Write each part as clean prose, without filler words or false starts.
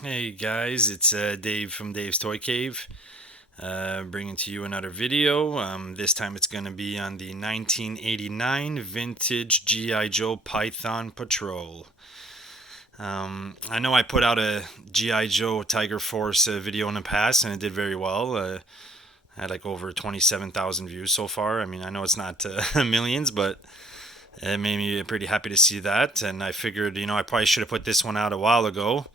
Hey guys, it's Dave from Dave's Toy Cave, bringing to you another video. This time it's going to be on the 1989 vintage G.I. Joe Python Patrol. I know I put out a G.I. Joe Tiger Force video in the past and it did very well. I had like over 27,000 views so far. I mean, I know it's not millions, but it made me pretty happy to see that. And I figured, I probably should have put this one out a while ago.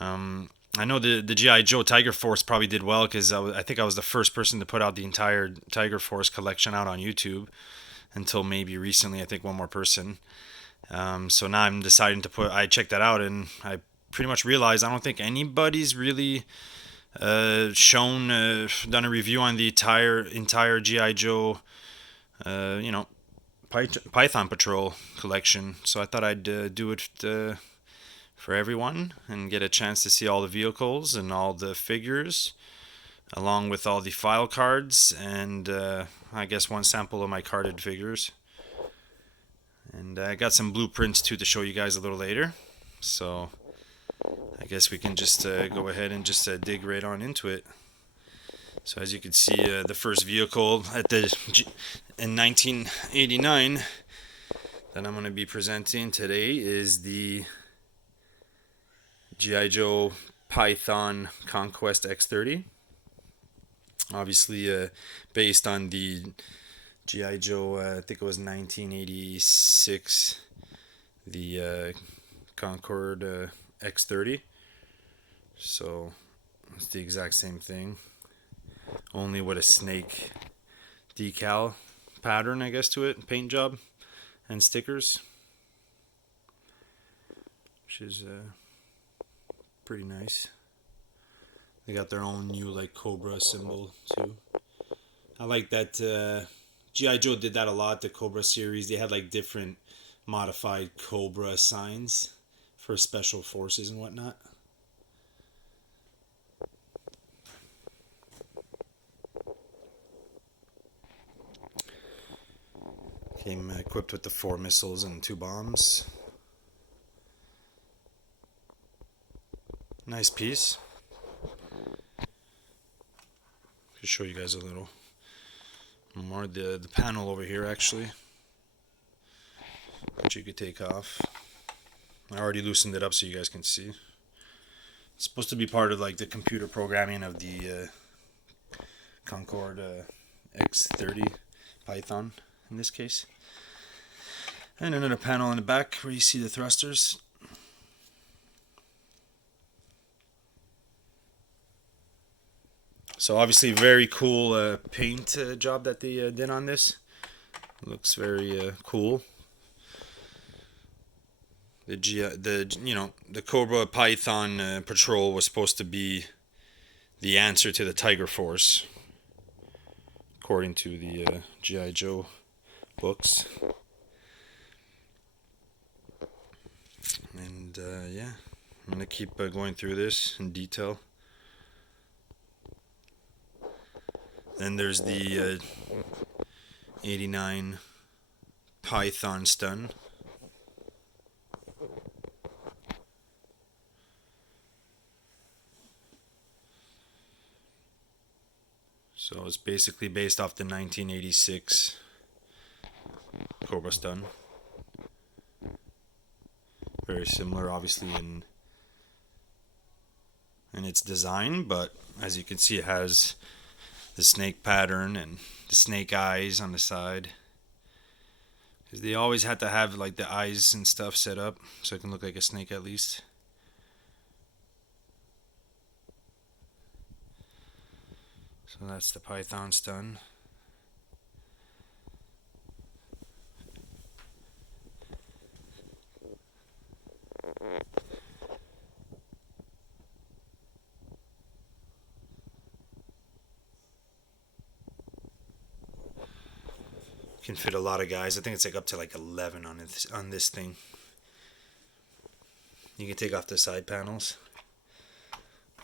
I know the GI Joe Tiger Force probably did well because I think I was the first person to put out the entire Tiger Force collection out on YouTube until maybe recently. I think one more person. So now I'm deciding to put. I checked that out and I pretty much realized I don't think anybody's really done a review on the entire GI Joe, uh, you know, Python Patrol collection. So I thought I'd do it for everyone and get a chance to see all the vehicles and all the figures, along with all the file cards and I guess one sample of my carded figures. And I got some blueprints too to show you guys a little later. So I guess we can just go ahead and just dig right on into it. So as you can see, the first vehicle in 1989 that I'm going to be presenting today is the GI Joe Python Conquest X30. Obviously, based on the GI Joe, I think it was 1986, the Concorde X30. So it's the exact same thing, only with a snake decal pattern, I guess, to it, paint job and stickers, which is pretty nice. They got their own new like Cobra symbol too. I like that GI Joe did that a lot. The Cobra series, they had like different modified Cobra signs for special forces and whatnot. Came equipped with the 4 missiles and 2 bombs. Nice piece. Just show you guys a little more the panel over here actually, which you could take off. I already loosened it up so you guys can see. It's supposed to be part of like the computer programming of the Concorde X30 Python in this case. And another panel in the back where you see the thrusters. So obviously very cool paint job that they did on this. Looks very cool. The Cobra Python Patrol was supposed to be the answer to the Tiger Force, according to the GI Joe books. And yeah, I'm gonna keep going through this in detail. Then there's the 89 Python Stun. So it's basically based off the 1986 Cobra Stun. Very similar, obviously, in its design, but as you can see, it has the snake pattern and the snake eyes on the side. Because they always had to have like the eyes and stuff set up so it can look like a snake at least. So that's the Python Stun. Can fit a lot of guys. I think it's like up to like 11 on this thing. You can take off the side panels.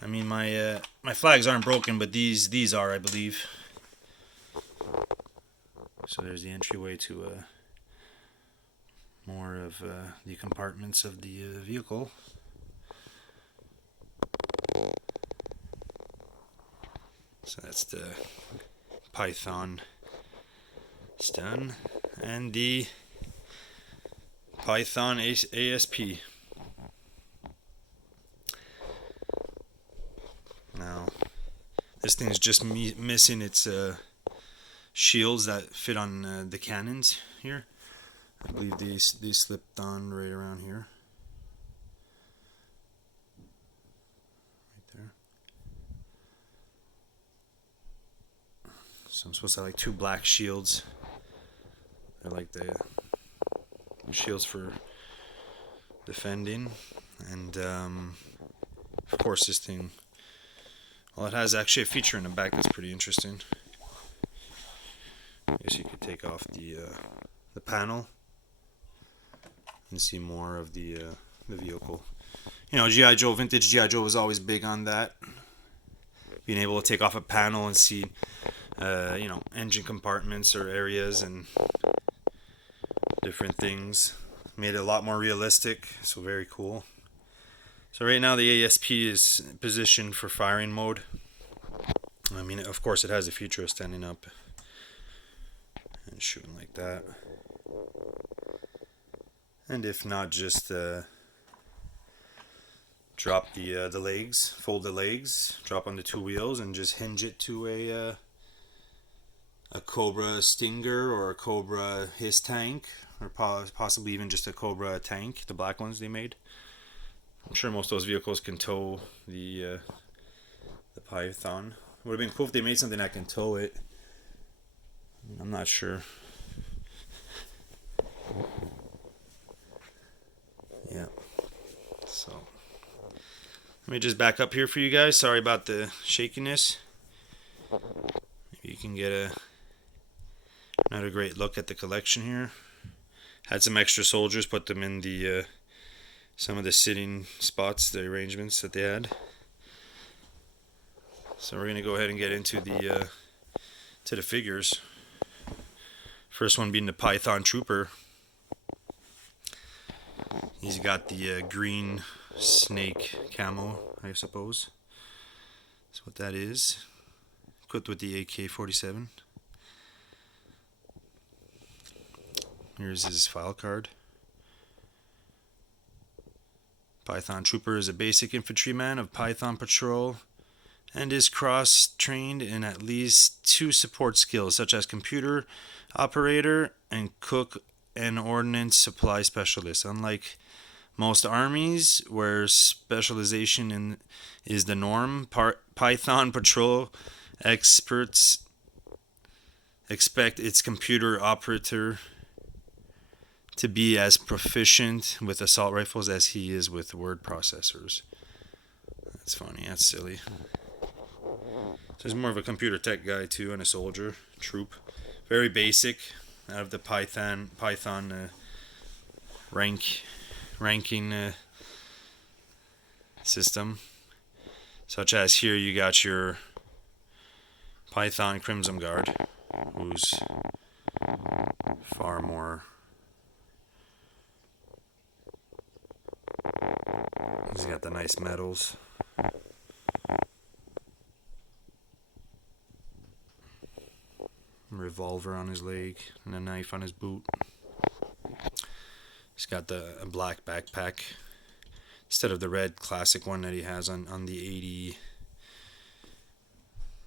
I mean, my flags aren't broken, but these are, I believe. So there's the entryway to more of the compartments of the vehicle. So that's the Python stun and the Python ASP. Now, this thing's just missing its shields that fit on the cannons here. I believe these slipped on right around here. Right there. So I'm supposed to have like 2 black shields. They're like the shields for defending. And of course this thing, well, it has actually a feature in the back that's pretty interesting. I guess you could take off the panel and see more of the vehicle. You know, G.I. Joe, vintage G.I. Joe was always big on that. Being able to take off a panel and see, you know, engine compartments or areas and different things. Made it a lot more realistic, so very cool. So right now the ASP is positioned for firing mode. I mean, of course it has a feature of standing up and shooting like that. And if not, just drop the legs, fold the legs, drop on the 2 wheels, and just hinge it to a Cobra Stinger or a Cobra Hiss tank, or possibly even just a Cobra tank, the black ones they made. I'm sure most of those vehicles can tow the Python. Would have been cool if they made something that can tow it. I'm not sure. Yeah. So let me just back up here for you guys. Sorry about the shakiness. Maybe you can get another great look at the collection here. Had some extra soldiers, put them in the some of the sitting spots, the arrangements that they had. So we're gonna go ahead and get into the figures. First one being the Python Trooper. He's got the green snake camo, I suppose. That's what that is. Equipped with the AK-47. Here's his file card. Python Trooper is a basic infantryman of Python Patrol and is cross-trained in at least 2 support skills, such as computer operator and cook and ordnance supply specialist. Unlike most armies, where specialization is the norm, Python Patrol experts expect its computer operator to be as proficient with assault rifles as he is with word processors. That's funny. That's silly. So he's more of a computer tech guy too, and a soldier troop. Very basic, out of the Python ranking system. Such as here you got your Python Crimson Guard, who's far more. He's got the nice medals. Revolver on his leg and a knife on his boot. He's got a black backpack instead of the red classic one that he has on the 80.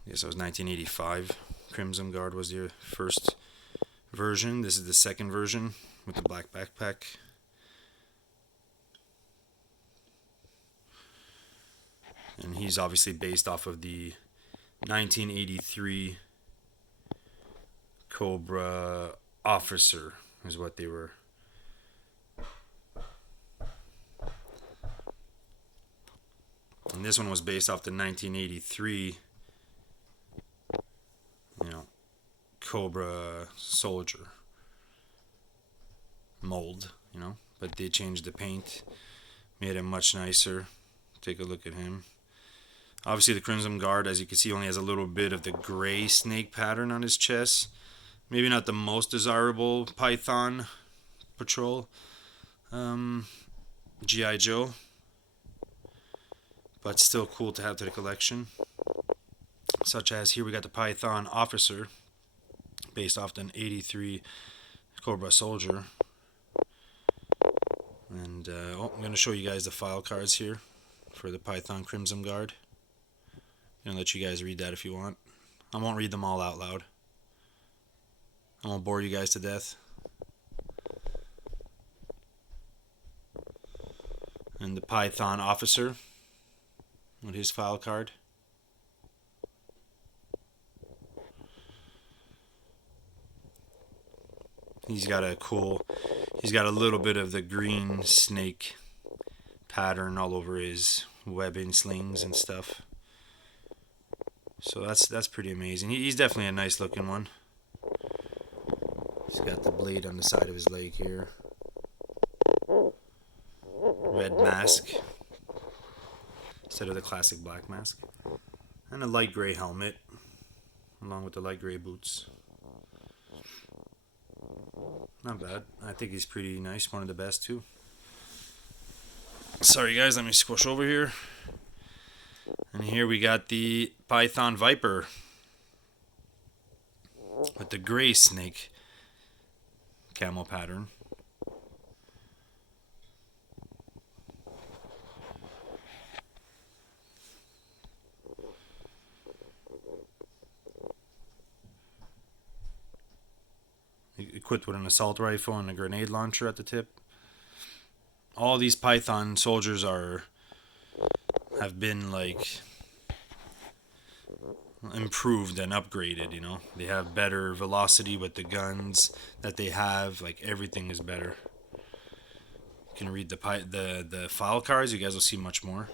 I guess it was 1985. Crimson Guard was the first version. This is the second version with the black backpack. And he's obviously based off of the 1983 Cobra Officer, is what they were. And this one was based off the 1983, Cobra Soldier mold, but they changed the paint, made him much nicer. Take a look at him. Obviously the Crimson Guard, as you can see, only has a little bit of the gray snake pattern on his chest. Maybe not the most desirable Python Patrol G.I. Joe, but still cool to have to the collection. such as here we got the Python Officer, based off an 83 Cobra Soldier. And I'm going to show you guys the file cards here for the Python Crimson Guard. I'm going to let you guys read that if you want. I won't read them all out loud. I won't bore you guys to death. And the Python Officer with his file card. He's got a little bit of the green snake pattern all over his webbing slings and stuff. So that's pretty amazing. He's definitely a nice looking one. He's got the blade on the side of his leg here. Red mask instead of the classic black mask. And a light gray helmet along with the light gray boots. Not bad. I think he's pretty nice. One of the best too. Sorry guys, let me squish over here. And here we got the Python Viper with the gray snake camo pattern. Equipped with an assault rifle and a grenade launcher at the tip. All these Python soldiers have been like improved and upgraded, you know. They have better velocity with the guns that they have. Like everything is better. You can read the file cards. You guys will see much more.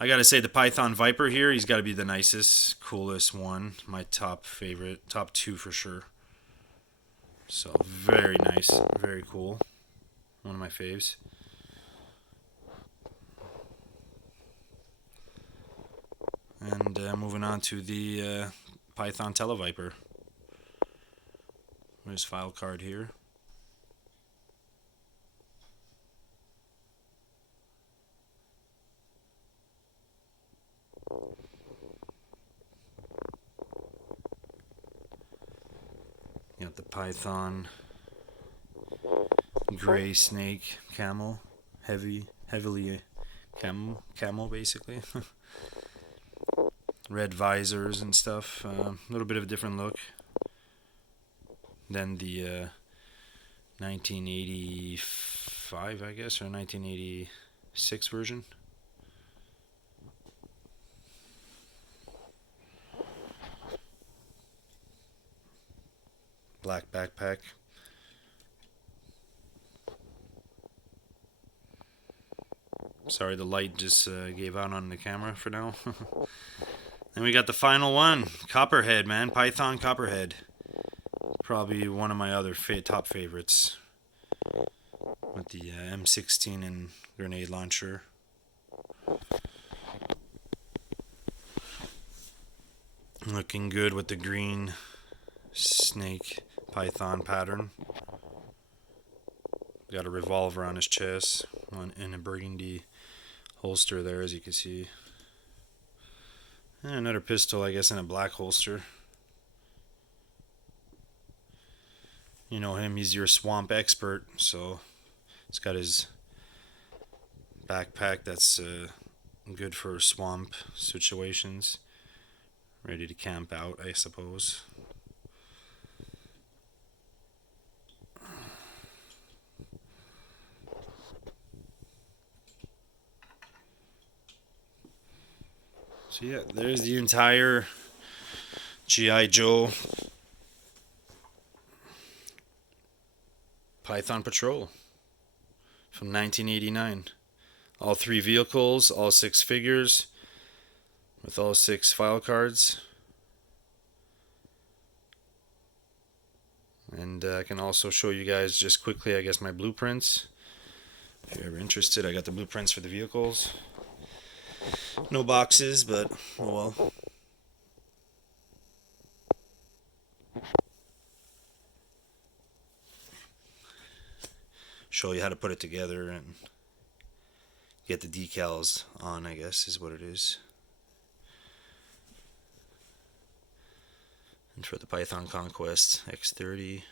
I gotta say the Python Viper here, he's got to be the nicest, coolest one. My top favorite, top two for sure. So very nice, very cool. One of my faves. And moving on to the Python Televiper. There's file card here. You got the Python gray snake camo, heavily camo basically. Red visors and stuff. A little bit of a different look than the 1985, I guess, or 1986 version. Black backpack. Sorry, the light just gave out on the camera for now. Then we got the final one, Copperhead, man, Python Copperhead. Probably one of my other top favorites. With the M16 and grenade launcher. Looking good with the green snake Python pattern. Got a revolver on his chest, in a burgundy holster there, as you can see. And another pistol, I guess, in a black holster. You know him, he's your swamp expert, so he's got his backpack that's good for swamp situations. Ready to camp out, I suppose. So yeah, there's the entire G.I. Joe Python Patrol from 1989. All 3 vehicles, all 6 figures, with all 6 file cards. And I can also show you guys just quickly, I guess, my blueprints. If you're ever interested, I got the blueprints for the vehicles. No boxes, but oh well. Show you how to put it together and get the decals on, I guess, is what it is. And for the Python Conquest X30,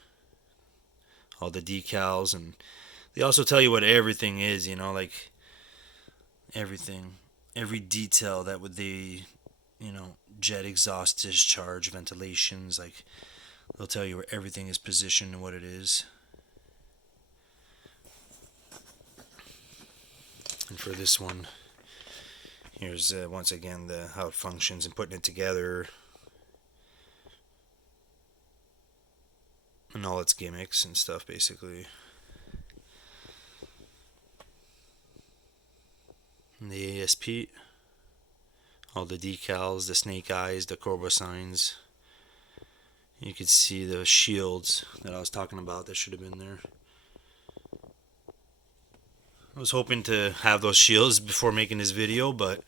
all the decals, and they also tell you what everything is, you know, like everything, every detail that would they, you know, jet exhaust discharge, ventilations, like they'll tell you where everything is positioned and what it is. And for this one, here's once again how it functions and putting it together and all its gimmicks and stuff, basically. And the ASP, all the decals, the snake eyes, the Cobra signs. You could see the shields that I was talking about that should have been there. I was hoping to have those shields before making this video, but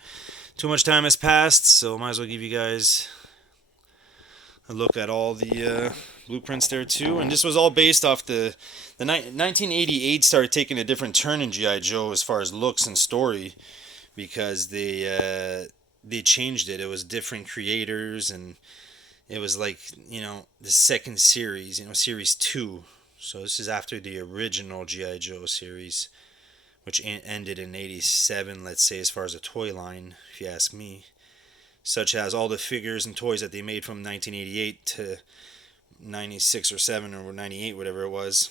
too much time has passed, so I might as well give you guys a look at all the blueprints there too. And this was all based off the 1988 started taking a different turn in G.I. Joe as far as looks and story, because they changed it. It was different creators, and it was like, you know, the second series, you know, series 2. So this is after the original G.I. Joe series, which ended in 87, let's say, as far as a toy line, if you ask me. Such as all the figures and toys that they made from 1988 to 96 or 7 or 98, whatever it was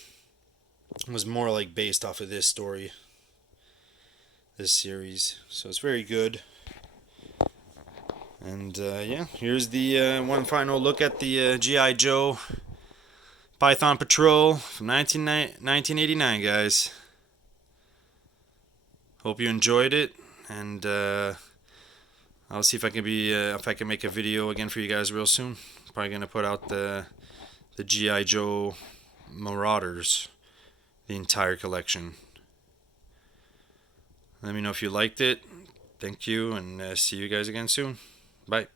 more like based off of this story, this series. So it's very good. And yeah, here's the one final look at the G.I. Joe Python Patrol from 1989, guys. Hope you enjoyed it, and I'll see if I can make a video again for you guys real soon. Probably gonna put out the G.I. Joe Marauders, the entire collection. Let me know if you liked it. Thank you, and see you guys again soon. Bye.